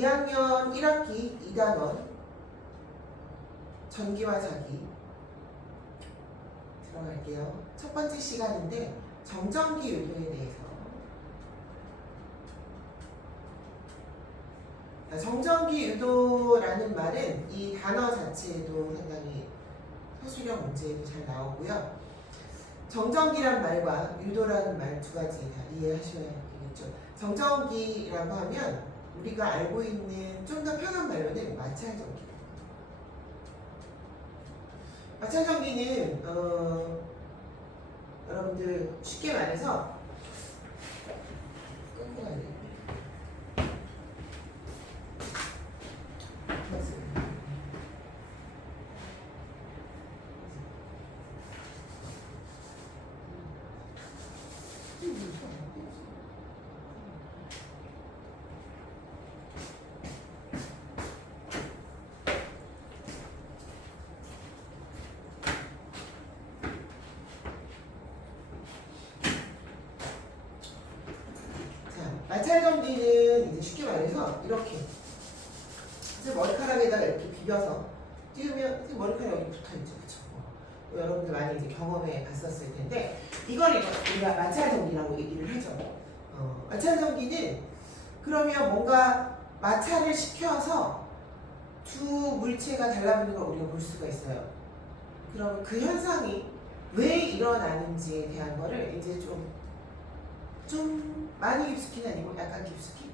2학년 1학기 2단원 전기와 자기 들어갈게요. 첫 번째 시간인데 정전기 유도에 대해서. 정전기 유도라는 말은 이 단어 자체도 상당히 서술형 문제에도 잘 나오고요. 정전기란 말과 유도라는 말 두 가지 다 이해하셔야 되겠죠. 정전기라고 하면 우리가 알고 있는 좀 더 편한 말로는 마찰전기. 마찰전기는 여러분들 쉽게 말해서 끊고 가야 돼요. 마찰전기는 이제 쉽게 말해서 이렇게 머리카락에다가 이렇게 비벼서 띄우면 머리카락이 여기 붙어있죠, 그쵸? 여러분들 많이 이제 경험해 봤었을 텐데 이걸 우리가 마찰전기라고 얘기를 하죠. 마찰전기는 그러면 뭔가 마찰을 시켜서 두 물체가 달라붙는 걸 우리가 볼 수가 있어요. 그러면 그 현상이 왜 일어나는지에 대한 거를 이제 좀 많이 깊숙이는 아니고 약간 깊숙이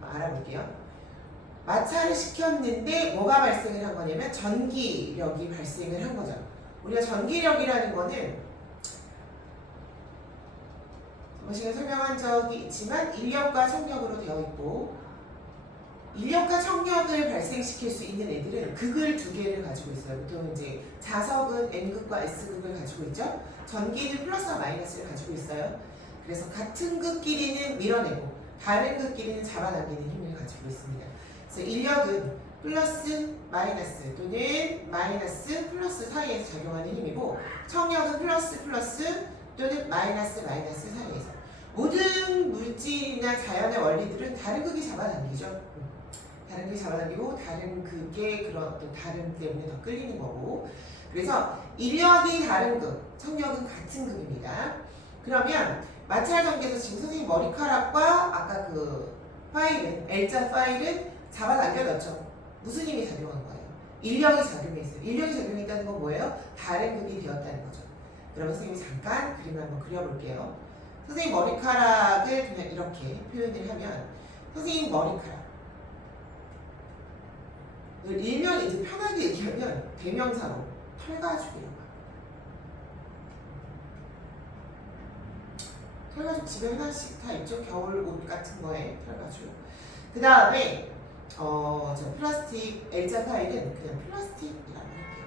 알아볼게요. 마찰을 시켰는데 뭐가 발생을 한 거냐면 전기력이 발생을 한 거죠. 우리가 전기력이라는 거는 저번에 설명한 적이 있지만 인력과 청력으로 되어 있고 인력과 청력을 발생시킬 수 있는 애들은 극을 두 개를 가지고 있어요. 보통 이제 자석은 N극과 S극을 가지고 있죠. 전기는 플러스와 마이너스를 가지고 있어요. 그래서 같은 극끼리는 밀어내고 다른 극끼리는 잡아당기는 힘을 가지고 있습니다. 그래서 인력은 플러스 마이너스 또는 마이너스 플러스 사이에서 작용하는 힘이고 청력은 플러스 플러스 또는 마이너스 마이너스 사이에서. 모든 물질이나 자연의 원리들은 다른 극이 잡아당기죠. 다른 극이 잡아당기고 다른 극의 그런 어떤 다름 때문에 더 끌리는 거고. 그래서 인력이 다른 극, 청력은 같은 극입니다. 그러면 마찰전기에서 지금 선생님 머리카락과 아까 그 파일은 L자 파일은 잡아당겨 넣죠. 무슨 힘이 작용한 거예요? 인력이 작용했어요. 인력이 작용했다는 건 뭐예요? 다른 극이 되었다는 거죠. 그러면 선생님이 잠깐 그림을 한번 그려볼게요. 선생님 머리카락을 그냥 이렇게 표현을 하면 선생님 머리카락 일명 이제 편하게 얘기하면 대명사로 털가죽이라고. 털가죽 집에 하나씩 다 있죠. 겨울 옷 같은 거에 털가죽. 그 다음에 저 플라스틱 L자 파일은 그냥 플라스틱이라고 할게요.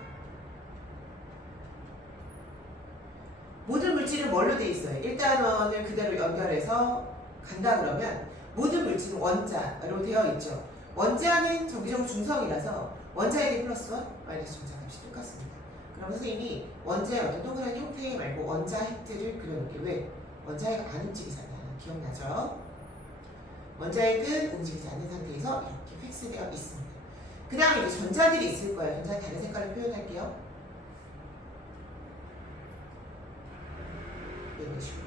모든 물질은 뭘로 돼 있어요? 일단원을 그대로 연결해서 간다 그러면 모든 물질은 원자로 되어 있죠. 원자는 정기적으로 중성이라서 원자에게 플러스 1, 마이너스 전자 값이 똑같습니다. 그럼 선생님이 원자의 어떤 동그란 형태 말고 원자 핵들을 그려놓을게요. 왜? 원자핵 안 움직이잖아요. 기억나죠? 원자핵은 움직이지 않는 상태에서 이렇게 픽스되어 있습니다. 그 다음에 이제 전자들이 있을 거예요. 전자 다른 색깔로 표현할게요. 이런 식으로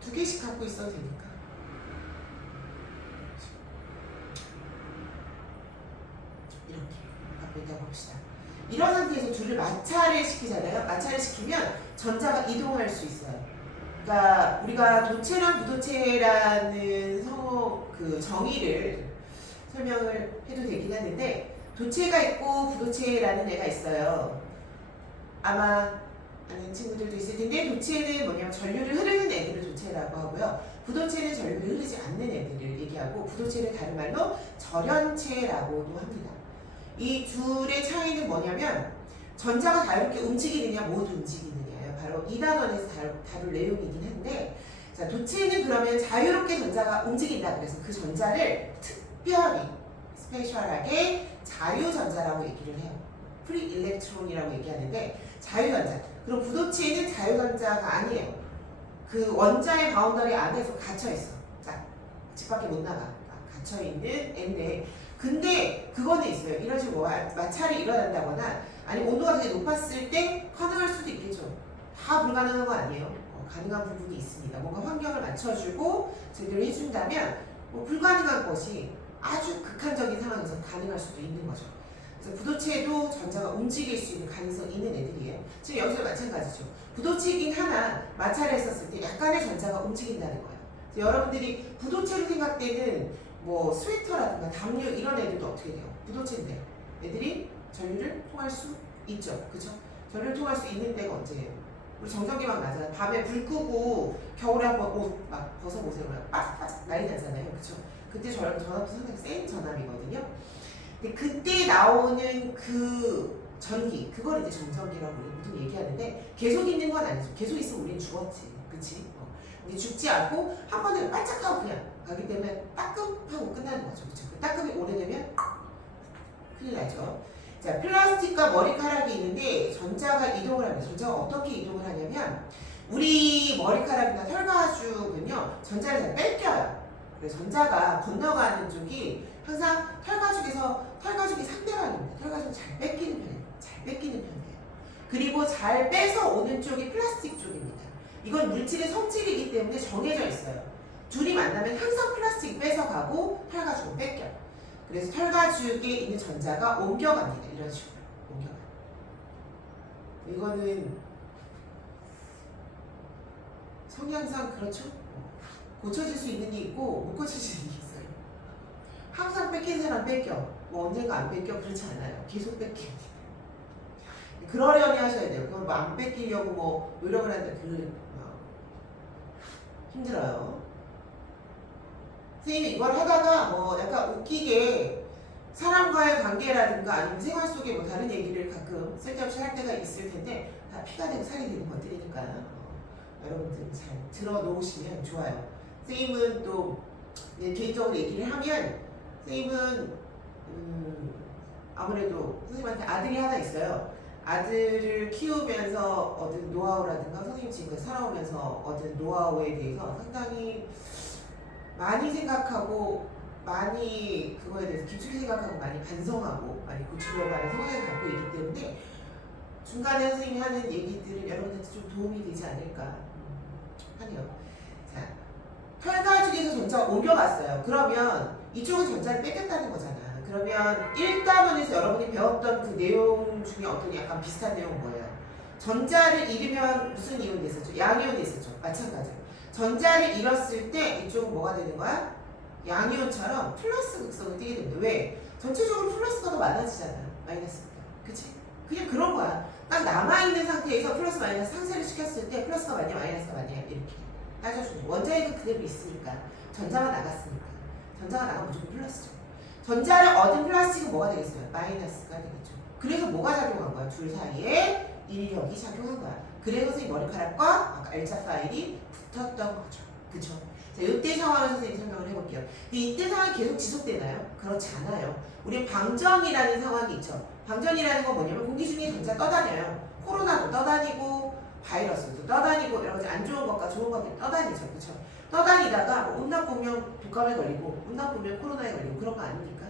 두 개씩 갖고 있어도 되니까. 이렇게 갖고 있다고 봅시다. 이런 상태에서 둘을 마찰을 시키잖아요. 마찰을 시키면 전자가 이동할 수 있어요. 그러니까 우리가 도체랑 부도체라는 그 정의를 설명을 해도 되긴 하는데 도체가 있고 부도체라는 애가 있어요. 아마 아는 친구들도 있을 텐데 도체는 뭐냐면 전류를 흐르는 애들을 도체라고 하고요. 부도체는 전류를 흐르지 않는 애들을 얘기하고 부도체를 다른 말로 절연체라고도 합니다. 이 둘의 차이는 뭐냐면 전자가 자유롭게 움직이느냐 못 움직이느냐예요. 바로 이 단원에서 다룰 내용이긴 한데 자, 도체는 그러면 자유롭게 전자가 움직인다. 그래서 그 전자를 특별히 스페셜하게 자유전자라고 얘기를 해요. 프리 일렉트론이라고 얘기하는데 자유전자. 그럼 부도체는 자유전자가 아니에요. 그 원자의 바운더리 안에서 갇혀있어. 자, 집 밖에 못 나가. 닫혀있는 애인데 근데 그거는 있어요. 이런 식으로 마찰이 일어난다거나 아니면 온도가 되게 높았을 때 가능할 수도 있겠죠. 다 불가능한 거 아니에요. 가능한 부분이 있습니다. 뭔가 환경을 맞춰주고 제대로 해준다면 뭐 불가능한 것이 아주 극한적인 상황에서 가능할 수도 있는 거죠. 그래서 부도체도 전자가 움직일 수 있는 가능성이 있는 애들이에요. 지금 여기서 마찬가지죠. 부도체이긴 하나 마찰을 했었을 때 약간의 전자가 움직인다는 거예요. 여러분들이 부도체로 생각되는 뭐 스웨터라든가 담요 이런 애들도 어떻게 돼요? 부도체인데 애들이 전류를 통할 수 있죠. 그쵸? 전류를 통할 수 있는 데가 언제예요? 우리 정전기만 맞아요. 밤에 불 끄고 겨울에 한번 옷 막 벗어보세요. 바짝바짝 난리 나잖아요. 그쵸? 그때 전압도 상당히 센 전압이거든요. 근데 그때 나오는 그 전기, 그걸 이제 정전기라고 우리 보통 얘기하는데 계속 있는 건 아니죠. 계속 있으면 우린 죽었지. 그치? 근데 죽지 않고 한 번에 반짝하고 그냥 가기 때문에 따끔하고 끝나는 거죠. 그쵸? 그 따끔이 오래되면 큰일 나죠. 자, 플라스틱과 머리카락이 있는데 전자가 이동을 합니다. 전자가 어떻게 이동을 하냐면 우리 머리카락이나 털가죽은요 전자를 잘 뺏겨요. 그래서 전자가 건너가는 쪽이 항상 털가죽이 상대방입니다. 털가죽은 잘 뺏기는 편이에요. 잘 뺏기는 편이에요. 그리고 잘 뺏어 오는 쪽이 플라스틱 쪽입니다. 이건 물질의 성질이기 때문에 정해져 있어요. 둘이 만나면 항상 플라스틱이 뺏어가고 털가죽은 뺏겨요. 그래서 털가죽에 있는 전자가 옮겨갑니다. 이런 식으로 옮겨가요. 이거는 성향상 그렇죠? 고쳐질 수 있는 게 있고 못 고쳐질 수 있는 게 있어요. 항상 뺏긴 사람 뺏겨. 뭐 언젠가 안 뺏겨 그렇지 않아요. 계속 뺏깁니다. 그러려니 하셔야 돼요. 그걸 뭐 안 뺏기려고 뭐 노력을 하는데 힘들어요. 선생님이 이걸 하다가 뭐 약간 웃기게 사람과의 관계라든가 아니면 생활 속에 뭐 다른 얘기를 가끔 쓸데없이 할 때가 있을 텐데 다 피가 되고 살이 되는 것들이니까 여러분들 잘 들어놓으시면 좋아요. 선생님은 또 개인적으로 얘기를 하면 선생님은 아무래도 선생님한테 아들이 하나 있어요. 아들을 키우면서 얻은 노하우라든가 선생님 지금까지 살아오면서 얻은 노하우에 대해서 상당히 많이 생각하고 많이 그거에 대해서 깊숙이 생각하고 많이 반성하고 많이 고치려고 하는 성향을 갖고 있기 때문에 중간에 선생님이 하는 얘기들은 여러분한테 좀 도움이 되지 않을까 하네요. 자, 털가죽에서 전자가 옮겨갔어요. 그러면 이쪽은 전자를 뺏겼다는 거잖아. 그러면 1단원에서 여러분이 배웠던 그 내용 중에 어떤 약간 비슷한 내용은 뭐예요? 전자를 잃으면 무슨 이온이 있었죠? 양이온이 있었죠. 마찬가지로. 전자를 잃었을 때 이쪽은 뭐가 되는 거야? 양이온처럼 플러스 극성을 띠게 됩니다. 왜? 전체적으로 플러스가 더 많아지잖아. 마이너스보다. 그치? 그냥 그런 거야. 딱 남아있는 상태에서 플러스 마이너스 상쇄를 시켰을 때 플러스가 많냐 마이너스가 많냐 이렇게 따져주는 원자핵은 그대로 있으니까 전자가 나갔으니까 전자가 나가면 무조건 플러스죠. 전자를 얻은 플라스틱은 뭐가 되겠어요? 마이너스가 되겠죠. 그래서 뭐가 작용한 거야? 둘 사이에 인력이 작용한 거야. 그래서 선생님 머리카락과 아까 L자 파일이 붙었던 거죠. 그쵸? 자, 이때 상황을 선생님이 설명을 해볼게요. 근데 이때 상황이 계속 지속되나요? 그렇지 않아요. 우리 방전이라는 상황이 있죠. 방전이라는 건 뭐냐면 공기 중에 전자 떠다녀요. 코로나도 떠다니고 바이러스도 떠다니고 여러 가지 안 좋은 것과 좋은 것들이 떠다니죠. 그쵸? 떠다니다가 뭐 운납 보면 독감에 걸리고 운납 보면 코로나에 걸리고 그런 거 아닙니까?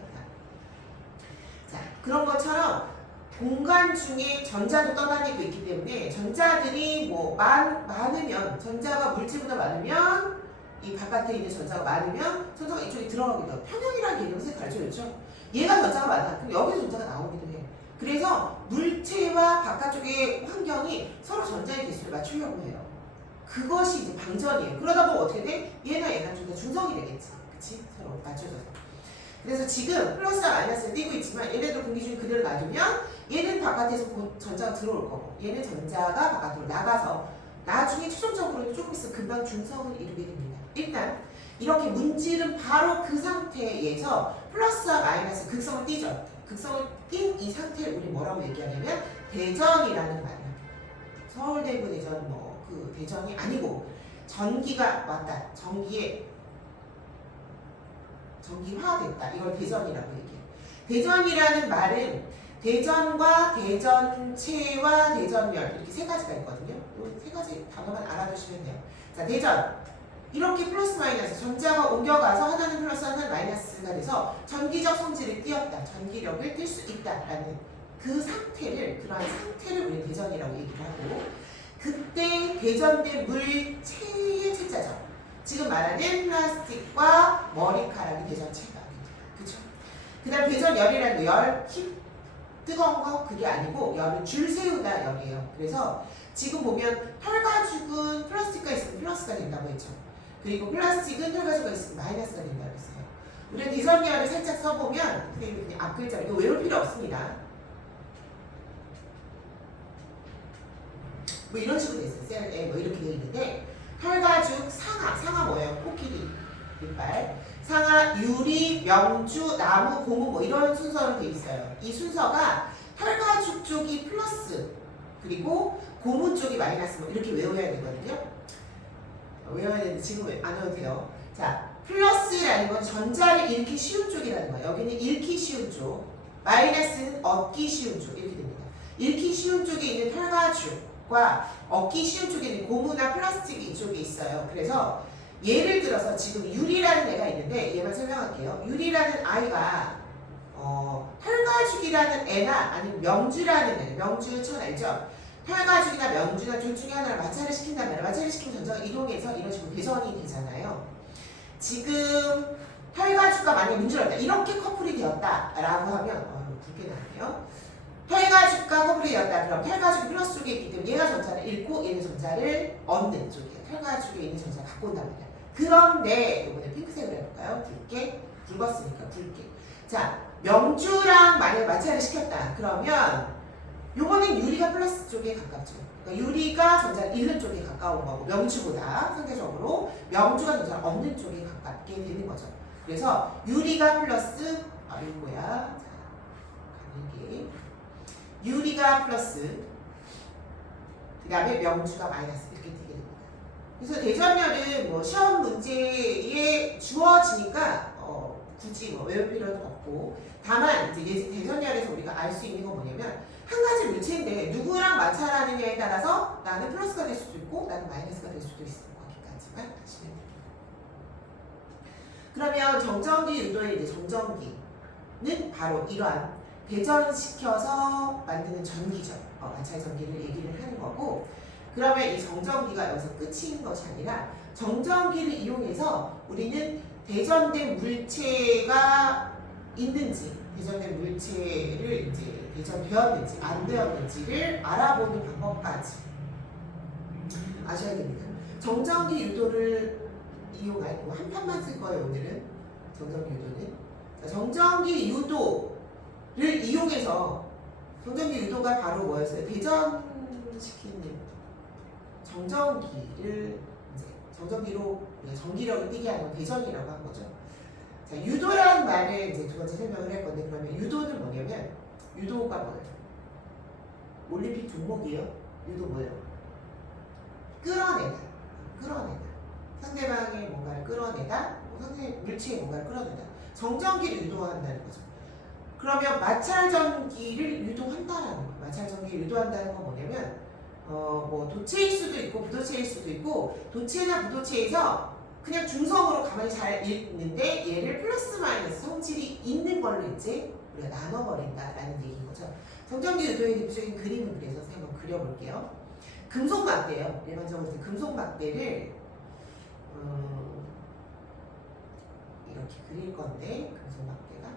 자, 그런 것처럼 공간 중에 전자도 떠다니고 있기 때문에 전자들이 뭐 많으면 전자가 물질보다 많으면 이 바깥에 있는 전자가 많으면 전자가 이쪽에 들어가기도 하고 평형이라는 개념을 선생님 가르쳐줬죠? 얘가 전자가 많아. 그럼 여기서 전자가 나오기도 해. 그래서 물체와 바깥쪽의 환경이 서로 전자의 개수를 맞추려고 해요. 그것이 이제 방전이에요. 그러다 보면 어떻게 돼? 얘나 좀 더 중성이 되겠지. 그치? 서로 맞춰져서. 그래서 지금 플러스와 마이너스를 띄고 있지만 얘네들 공기 중에 그대로 놔두면 얘는 바깥에서 곧 전자가 들어올 거고 얘는 전자가 바깥으로 나가서 나중에 최종적으로는 조금 있으면 금방 중성을 이루게 됩니다. 일단 이렇게 문질은 바로 그 상태에서 플러스와 마이너스 극성을 띄죠. 극성을 띈 이 상태를 우리 뭐라고 얘기하냐면 대전이라는 말이에요. 서울대구 대전 뭐 그 대전이 아니고 전기가 왔다. 전기화됐다. 이걸 대전이라고 얘기해요. 대전이라는 말은 대전과 대전체와 대전열 이렇게 세 가지가 있거든요. 이 세 가지 단어만 알아두시면 돼요. 자, 대전. 이렇게 플러스 마이너스 전자가 옮겨가서 하나는 플러스 하나는 마이너스가 돼서 전기적 성질을 띄었다. 전기력을 띨 수 있다라는 그 상태를 그러한 상태를 우리는 대전이라고 얘기를 하고 그때 대전된 물체의 체자죠. 지금 말하는 플라스틱과 머리카락이 대전체가 그쵸? 그 다음 대전열이라는 거, 열, 힘, 뜨거운 거 그게 아니고 열은 줄 세우다 열이에요. 그래서 지금 보면 털가죽은 플라스틱과 있으면 플러스가 된다고 했죠. 그리고 플라스틱은 털가죽과 있으면 마이너스가 된다고 했어요. 우리가 대전열을 살짝 써보면 그냥 앞글자 이거 외울 필요 없습니다. 뭐 이런 식으로 돼 있어요. 셀에 뭐 이렇게 돼 있는데 털가죽, 상아 뭐예요? 코끼리 이빨, 상아, 유리, 명주, 나무, 고무 뭐 이런 순서로 돼 있어요. 이 순서가 털가죽 쪽이 플러스 그리고 고무 쪽이 마이너스 뭐 이렇게 외워야 되거든요. 외워야 되는데 지금 안 외워도 돼요. 자, 플러스라는 건 전자를 잃기 쉬운 쪽이라는 거예요. 여기는 잃기 쉬운 쪽, 마이너스는 얻기 쉬운 쪽 이렇게 됩니다. 잃기 쉬운 쪽에 있는 털가죽과 얻기 쉬운 쪽에 있는 고무나 플라스틱이 이쪽에 있어요. 그래서 예를 들어서 지금 유리라는 애가 있는데 얘만 설명할게요. 유리라는 아이가 털가죽이라는 애나 아니면 명주라는 애, 명주천 알죠? 털가죽이나 명주나 둘 중에 하나를 마찰을 시킨다면 마찰을 시키면 전자가 이동해서 이런 식으로 대전이 되잖아요. 지금 털가죽과 만약에 문제가 있다. 이렇게 커플이 되었다라고 하면 굵게 나네요. 털가죽과 커플이 되었다. 그럼 털가죽이 플러스 쪽에 있기 때문에 얘가 전자를 잃고 얘는 전자를 얻는 쪽이에요. 털가죽에 있는 전자를 갖고 온단 말이야. 그런데 이번에 핑크색으로 해볼까요? 굵게 굵었으니까 굵게. 자, 명주랑 만약에 마찰을 시켰다. 그러면 요거는 유리가 플러스 쪽에 가깝죠. 그러니까 유리가 전자를 잃는 쪽에 가까운 거고 명주보다 상대적으로 명주가 전자를 얻는 쪽에 가깝게 되는 거죠. 그래서 유리가 플러스 요거야. 자, 가늘게 유리가 플러스 그 다음에 명주가 마이너스 이렇게 되게 됩니다. 그래서 대전열은 뭐 시험 문제에 주어지니까 굳이 뭐 외울 필요는 없고 다만 이제 대전열에서 우리가 알 수 있는 건 뭐냐면 한 가지 물체인데 누구랑 마찰하느냐에 따라서 나는 플러스가 될 수도 있고 나는 마이너스가 될 수도 있을 거기까지만 하시면 돼요. 그러면 정전기 유도의 이제 정전기는 바로 이러한 대전시켜서 만드는 전기죠. 마찰 전기를 얘기를 하는 거고 그러면 이 정전기가 여기서 끝인 것이 아니라 정전기를 이용해서 우리는 대전된 물체가 있는지 대전된 물체를 이제 대전되었는지 안 되었는지를 알아보는 방법까지 아셔야 됩니다. 정전기 유도를 이용할 한 판만 쓸 거예요. 오늘은 정전기 유도는 정전기 유도를 이용해서 정전기 유도가 바로 뭐였어요? 대전시키는 정전기를 이제 정전기로 전기력을 띠게 하는 대전이라고 한 거죠. 자, 유도라는 말을 이제 두 번째 설명을 할 건데 그러면 유도는 뭐냐면 유도가 뭐예요? 올림픽 종목이에요. 유도 뭐예요? 끌어내다. 상대방의 뭔가를 끌어내다. 상대 물체의 뭔가를 끌어내다. 정전기를 유도한다는 거죠. 그러면 마찰전기를 유도한다라는 거예요. 마찰전기를 유도한다는 건 뭐냐면 뭐 도체일 수도 있고 부도체일 수도 있고 도체나 부도체에서 그냥 중성으로 가만히 잘 있는데 얘를 플러스 마이너스 성질이 있는 걸로 이제 우리가 나눠버린다라는 얘기인 거죠. 정전기 유도의 대표적인 그림은 그래서 한번 그려볼게요. 금속 막대예요. 일반적으로 금속 막대를 이렇게 그릴 건데 금속 막대가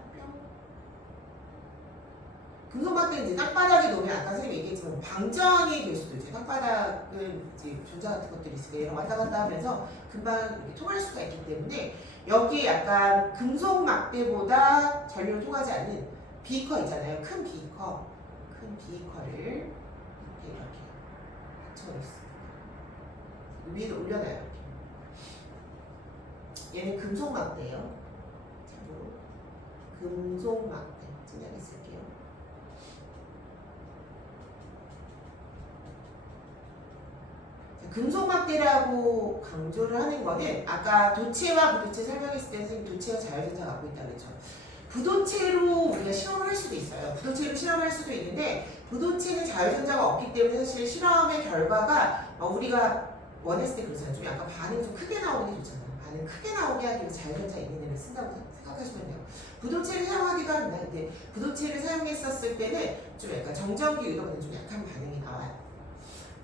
금속 막대는 이제 땅바닥에 놓으면 아까 선생님이 얘기했지만 방전이 될 수도 있어요. 땅바닥은 이제 전자 같은 것들이 있으니까 얘랑 왔다 갔다 하면서 금방 이렇게 통할 수가 있기 때문에 여기 약간 금속 막대보다 전류를 통하지 않는 비커 있잖아요. 큰 비커를 이렇게 받쳐놓습니다. 위로 올려놔요. 이렇게. 얘는 금속 막대예요. 참고로 금속 막대 진작에 쓸게요. 금속 막대라고 강조를 하는 거는 아까 도체와 부도체 설명했을 때 선생님 도체가 자율전자 갖고 있다고 했죠. 부도체로 우리가 실험을 할 수도 있어요. 부도체로 실험을 할 수도 있는데 부도체는 자율전자가 없기 때문에 사실 실험의 결과가 우리가 원했을 때 그렇잖아요. 좀 약간 반응 좀 크게 나오는 게 좋잖아요. 반응 크게 나오게 하기 위해서 자유전자 있는 애를 쓴다고 생각하시면 돼요. 부도체를 사용하기도 합니다. 근데 부도체를 사용했었을 때는 좀 약간 정전기 유도보다 좀 약한 반응이 나와요.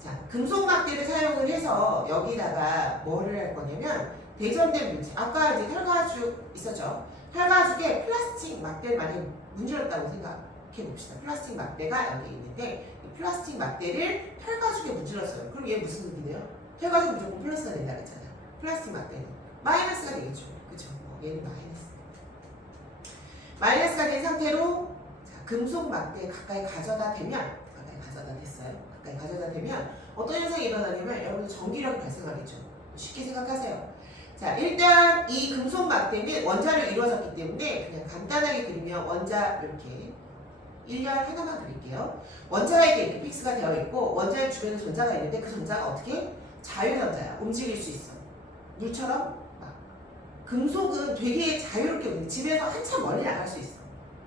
자, 금속 막대를 사용을 해서 여기다가 뭐를 할 거냐면 대전된 물질. 아까 이제 혈가죽 있었죠. 혈가죽에 플라스틱 막대를 만약에 문질렀다고 생각해 봅시다. 플라스틱 막대가 여기 있는데 이 플라스틱 막대를 혈가죽에 문질렀어요. 그럼 얘 무슨 극이네요? 혈가죽 무조건 플러스가 된다고 했잖아요. 플라스틱 막대는 마이너스가 되겠죠. 그쵸? 얘는 마이너스. 마이너스가 된 상태로 자, 금속 막대 가까이 가져다 대면 가까이 가져다 됐어요. 가까이 가져다 대면 어떤 현상이 일어나냐면 여러분 전기력이 발생하겠죠. 쉽게 생각하세요. 자, 일단 이 금속 막대는 원자로 이루어졌기 때문에 그냥 간단하게 그리면 원자 이렇게 일렬 하나만 그릴게요. 원자에게 이렇게 픽스가 되어 있고 원자의 주변에 전자가 있는데 그 전자가 어떻게? 자유전자야. 움직일 수 있어. 물처럼 막. 금속은 되게 자유롭게 움직여. 집에서 한참 멀리 나갈 수 있어.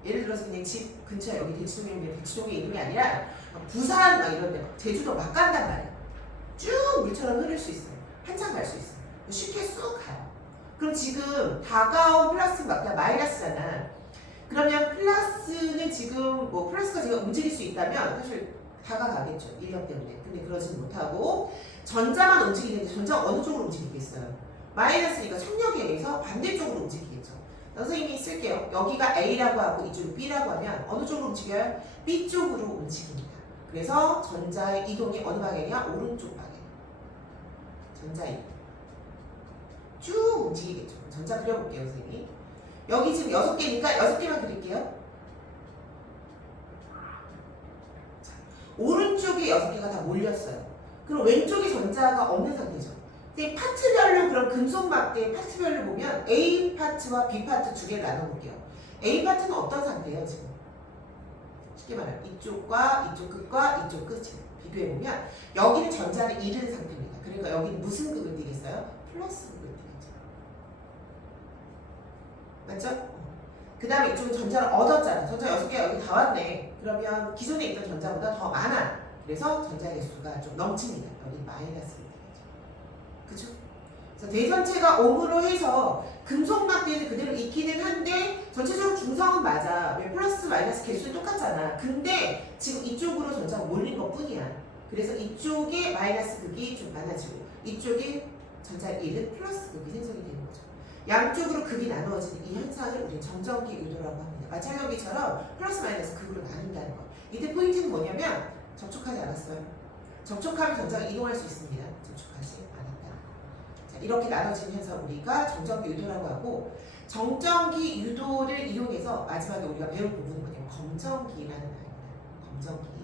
예를 들어서 그냥 집 근처에 여기 대치동에 대치동에 있는 게 아니라 부산 막 이런 데 제주도 막 간단 말이야. 쭉 물처럼 흐를 수 있어요. 한참 갈 수 있어. 쉽게 쑥 가요. 그럼 지금 다가온 플라스틱 막대가 마이너스잖아. 그러면 플러스는 지금 뭐 플러스가 지금 움직일 수 있다면 사실 다가가겠죠. 인력 때문에. 근데 그러지는 못하고 전자만 움직이는데 전자가 어느 쪽으로 움직이겠어요? 마이너스니까 청력에 의해서 반대쪽으로 움직이겠죠. 선생님이 쓸게요. 여기가 A라고 하고 이쪽이 B라고 하면 어느 쪽으로 움직여요? B 쪽으로 움직입니다. 그래서 전자의 이동이 어느 방향이야? 오른쪽 방향. 전자 이동. 쭉 움직이겠죠. 전자 그려볼게요, 선생님이. 여기 지금 6개니까 6개만 그릴게요. 자, 오른쪽에 6개가 다 몰렸어요. 그럼 왼쪽에 전자가 없는 상태죠. 근데 파트별로 그럼 금속 막대 파트별로 보면 A 파트와 B 파트 두 개를 나눠볼게요. A 파트는 어떤 상태예요, 지금? 쉽게 말하면 이쪽과 이쪽 끝과 이쪽 끝을 비교해보면 여기는 전자를 잃은 상태입니다. 그러니까 여기는 무슨 극을 띠겠어요? 플러스 극을 띠겠죠. 맞죠? 그 다음에 이쪽은 전자를 얻었잖아. 전자 6개 여기 다 왔네. 그러면 기존에 있던 전자보다 더 많아. 그래서 전자 개수가 좀 넘칩니다. 여기 마이너스를 띠겠죠. 그죠? 그래서 대전체가 5으로 해서 금속 막대는 그대로 있기는 한데 전체적으로 중성은 맞아. 왜 플러스 마이너스 개수는 똑같잖아. 근데 지금 이쪽으로 전자가 몰린 것 뿐이야. 그래서 이쪽에 마이너스 극이 좀 많아지고 이쪽에 전자를 잃은 플러스 극이 생성이 되는 거죠. 양쪽으로 극이 나누어지는 이 현상을 우리는 정전기 유도라고 합니다. 마찰력이처럼 플러스 마이너스 극으로 나눈다는 거. 이때 포인트는 뭐냐면 접촉하지 않았어요. 접촉하면 전자가 이동할 수 있습니다. 접촉하지 않았다. 자, 이렇게 나눠지는 현상 우리가 정전기 유도라고 하고 정전기 유도를 이용해서 마지막에 우리가 배울 부분은 뭐냐면 검전기라는 아입니다. 검전기.